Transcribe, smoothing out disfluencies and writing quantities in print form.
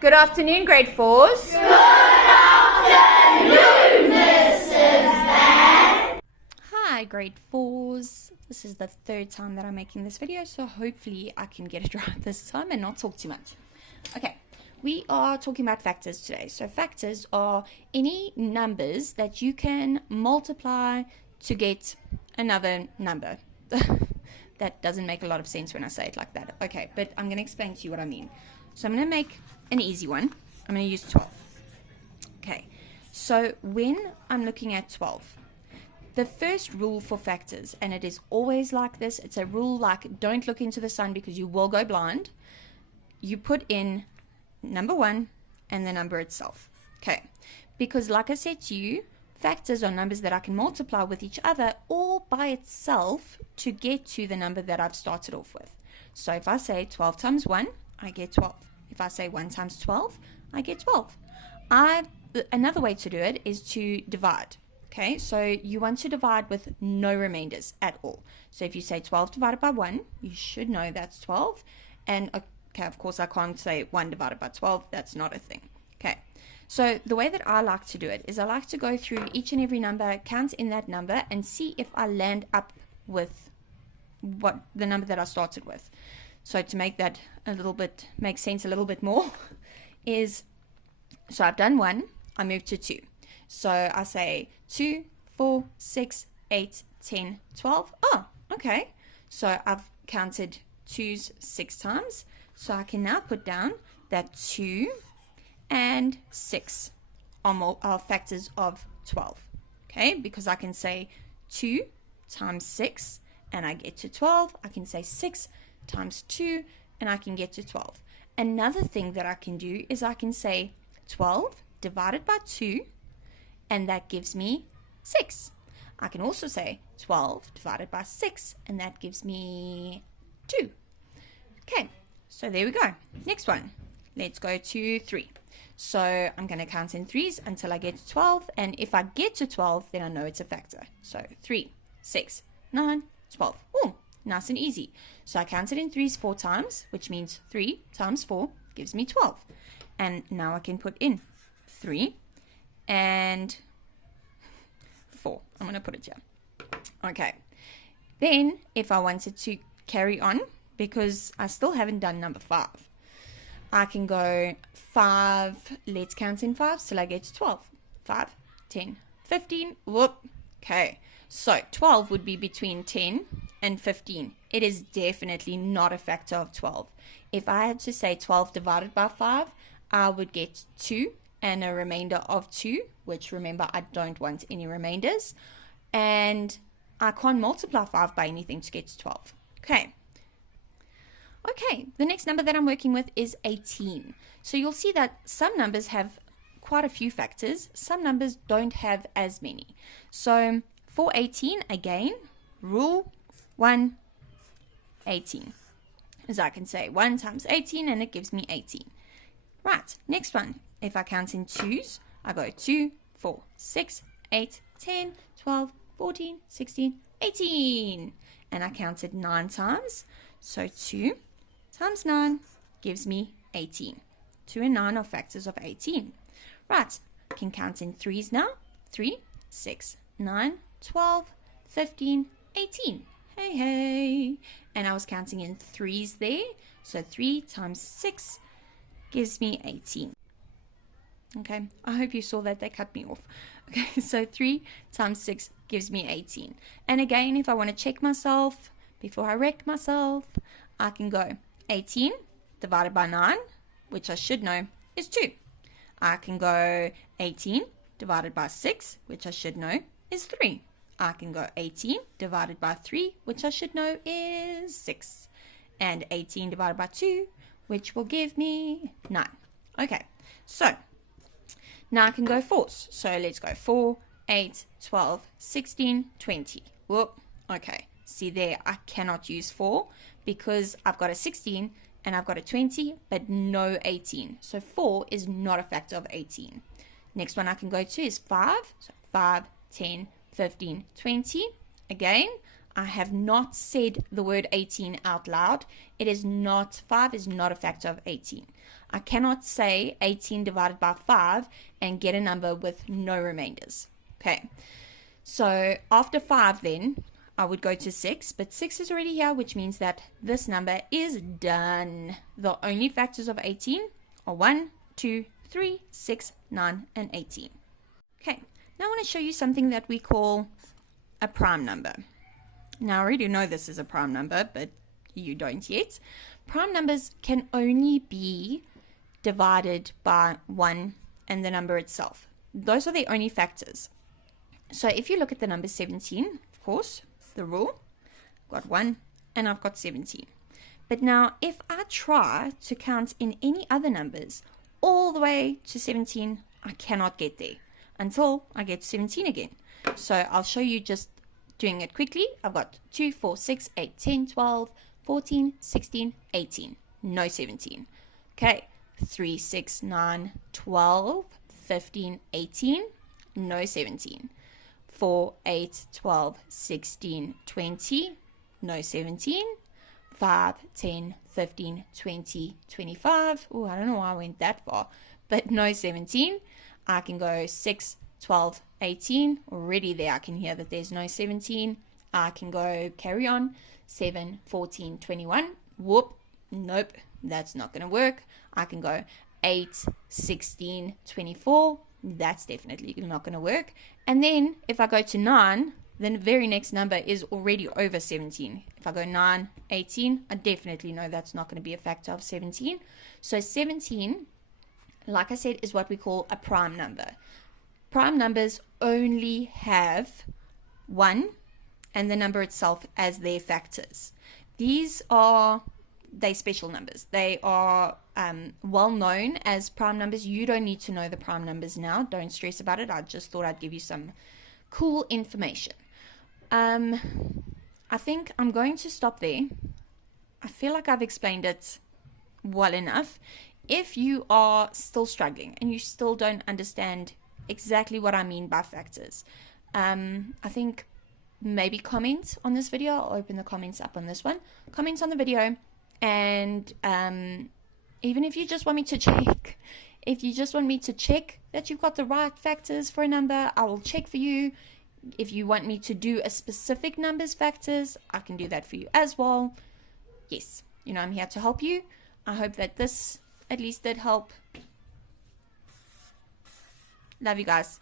Good afternoon, grade 4s. Good afternoon, Mrs. Van. Hi, grade 4s. This is the third time that I'm making this video, so hopefully I can get it right this time and not talk too much. Okay, we are talking about factors today. So factors are any numbers that you can multiply to get another number. That doesn't make a lot of sense when I say it like that. Okay, but I'm going to explain to you what I mean. So I'm going to make an easy one. I'm going to use 12. Okay, so when I'm looking at 12, the first rule for factors, and it is always like this, it's a rule like don't look into the sun because you will go blind. You put in number 1 and the number itself. Okay, because like I said to you, factors are numbers that I can multiply with each other all by itself to get to the number that I've started off with. So if I say 12 times 1, I get 12. If I say 1 times 12, I get 12. Another way to do it is to divide. Okay, so you want to divide with no remainders at all. So if you say 12 divided by 1, you should know that's 12. And okay, of course I can't say 1 divided by 12, that's not a thing. Okay, so the way that I like to do it is I like to go through each and every number, count in that number, and see if I land up with what the number that I started with. So to make that make sense a little bit more is, so I've done 1, I move to 2. So I say 2, 4, 6, 8, 10, 12. Oh, okay. So I've counted 2's 6 times. So I can now put down that 2 and 6 are factors of 12. Okay, because I can say 2 times 6 and I get to 12. I can say 6 times 2 and I can get to 12. Another thing that I can do is I can say 12 divided by 2 and that gives me 6. I can also say 12 divided by 6 and that gives me 2. Okay, so there we go. Next one. Let's go to 3. So I'm going to count in 3's until I get to 12, and if I get to 12, then I know it's a factor. So 3, 6, 9, 12. Oh, nice and easy. So I counted in 3's 4 times, which means 3 times 4 gives me 12. And now I can put in 3 and 4. I'm going to put it here. Okay. Then if I wanted to carry on, because I still haven't done number 5, I can go 5, let's count in 5 till I get to 12. 5, 10, 15, whoop. Okay, so 12 would be between 10 and 15. It is definitely not a factor of 12. If I had to say 12 divided by 5, I would get 2 and a remainder of 2, which remember I don't want any remainders. And I can't multiply 5 by anything to get to 12. Okay, the next number that I'm working with is 18. So you'll see that some numbers have quite a few factors. Some numbers don't have as many. So for 18, again, rule 1, 18. As I can say 1 times 18 and it gives me 18. Right, next one. If I count in 2's, I go 2, 4, 6, 8, 10, 12, 14, 16, 18. And I counted 9 times. So 2 times 9 gives me 18. 2 and 9 are factors of 18. Right, I can count in 3's now. 3, 6, 9, 12, 15, 18. Hey, hey. And I was counting in 3's there. So 3 times 6 gives me 18. Okay, I hope you saw that. They cut me off. Okay, so 3 times 6 gives me 18. And again, if I want to check myself before I wreck myself, I can go 18 divided by 9, which I should know is 2. I can go 18 divided by 6, which I should know is 3. I can go 18 divided by 3, which I should know is 6. And 18 divided by 2, which will give me 9. Okay, so now I can go 4's. So let's go 4, 8, 12, 16, 20. Whoop, okay. See there, I cannot use 4 because I've got a 16 and I've got a 20, but no 18. So 4 is not a factor of 18. Next one I can go to is 5. So 5, 10, 15, 20. Again, I have not said the word 18 out loud. It is not, 5 is not a factor of 18. I cannot say 18 divided by 5 and get a number with no remainders. Okay, so after 5 then, I would go to 6, but 6 is already here, which means that this number is done. The only factors of 18 are 1, 2, 3, 6, 9, and 18. Okay, now I want to show you something that we call a prime number. Now, I already know this is a prime number, but you don't yet. Prime numbers can only be divided by 1 and the number itself. Those are the only factors. So if you look at the number 17, of course, the rule, I've got 1 and I've got 17. But now, if I try to count in any other numbers all the way to 17, I cannot get there until I get to 17 again. So I'll show you just doing it quickly. I've got 2, 4, 6, 8, 10, 12, 14, 16, 18. No 17. Okay. 3, 6, 9, 12, 15, 18. No 17. 4, 8, 12, 16, 20. No 17. 5, 10, 15, 20, 25. Oh, I don't know why I went that far. But no 17. I can go 6, 12, 18. Already there I can hear that there's no 17. I can go carry on. 7, 14, 21. Whoop. Nope. That's not going to work. I can go 8, 16, 24. That's definitely not going to work. And then if I go to 9, then the very next number is already over 17. If I go 9, 18, I definitely know that's not going to be a factor of 17. So 17, like I said, is what we call a prime number. Prime numbers only have 1 and the number itself as their factors. These are special numbers. They are well known as prime numbers. You don't need to know the prime numbers now. Don't stress about it. I just thought I'd give you some cool information. I think I'm going to stop there. I feel like I've explained it well enough. If you are still struggling and you still don't understand exactly what I mean by factors, I think maybe comment on this video. I'll open the comments up on this one. Comment on the video, and even if you just want me to check, that you've got the right factors for a number, I will check for you. If you want me to do a specific numbers factors, I can do that for you as well. Yes, I'm here to help you. I hope that this at least did help. Love you guys.